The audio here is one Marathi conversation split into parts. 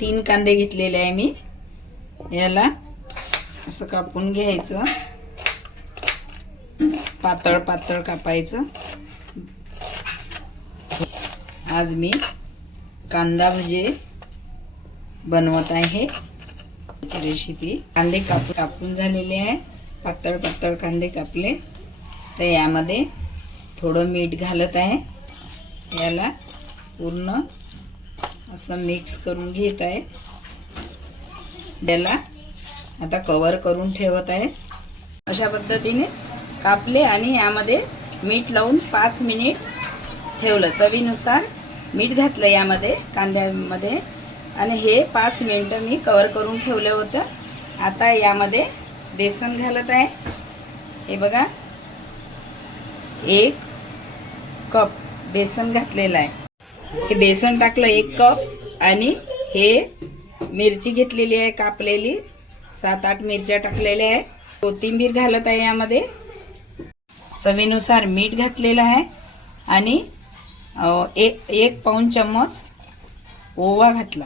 तीन कांदे घेतलेले आहे मी. याला असं कापून घ्यायचं. पातळ पातळ कापायचं. आज मी कांदा भजे बनवत आहे. याची रेसिपी कांदे काप कापून झालेले आहे. पातळ पातळ कांदे कापले. तर यामध्ये थोडं मीठ घालत आहे. याला पूर्ण असं मिक्स करून घेत आहे. त्याला आता कवर करून ठेवत आहे. अशा पद्धतीने कापले आणि यामध्ये मीठ लावून पाच मिनिट ठेवलं. चवीनुसार मीठ घातलं यामध्ये कांद्यामध्ये. आणि हे पाच मिनटं मी कवर करून ठेवलं होतं. आता यामध्ये बेसन घालत आहे. हे बघा. एक कप बेसन घातलेलं आहे. हे बेसन टाकलं एक कप आणि हे मिरची घेतलेली आहे कापलेली. सात आठ मिरच्या टाकलेल्या आहे. कोथिंबीर घालत आहे यामध्ये. चवीनुसार मीठ घातलेलं आहे. आणि एक एक पाऊण चम्मच ओवा घातला.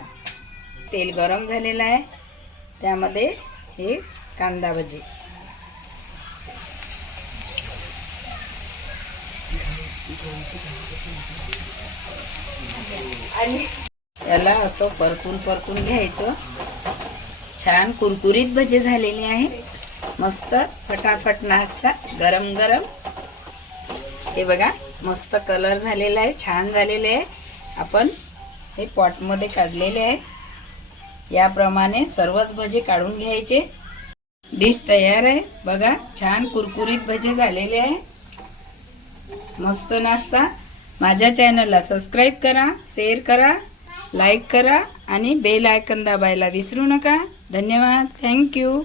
तेल गरम झालेलं आहे. त्यामध्ये हे कांदा भजी. आणि याला असं परतून परतून घ्यायचं. छान कुरकुरीत भजे झालेले आहे. मस्त फटाफट नाश्ता गरम गरम. हे बघा मस्त कलर झालेला आहे छान झालेले आहे. आपण हे पॉटमध्ये काढलेले आहे. याप्रमाणे सर्वच भजे काढून घ्यायचे. डिश तयार आहे. बघा छान कुरकुरीत भजे झालेले आहे. मस्त नाश्ता. माझ्या चॅनलला सबस्क्राईब करा शेअर करा लाईक करा आणि बेल आयकन दाबायला विसरू नका. धन्यवाद. थँक्यू.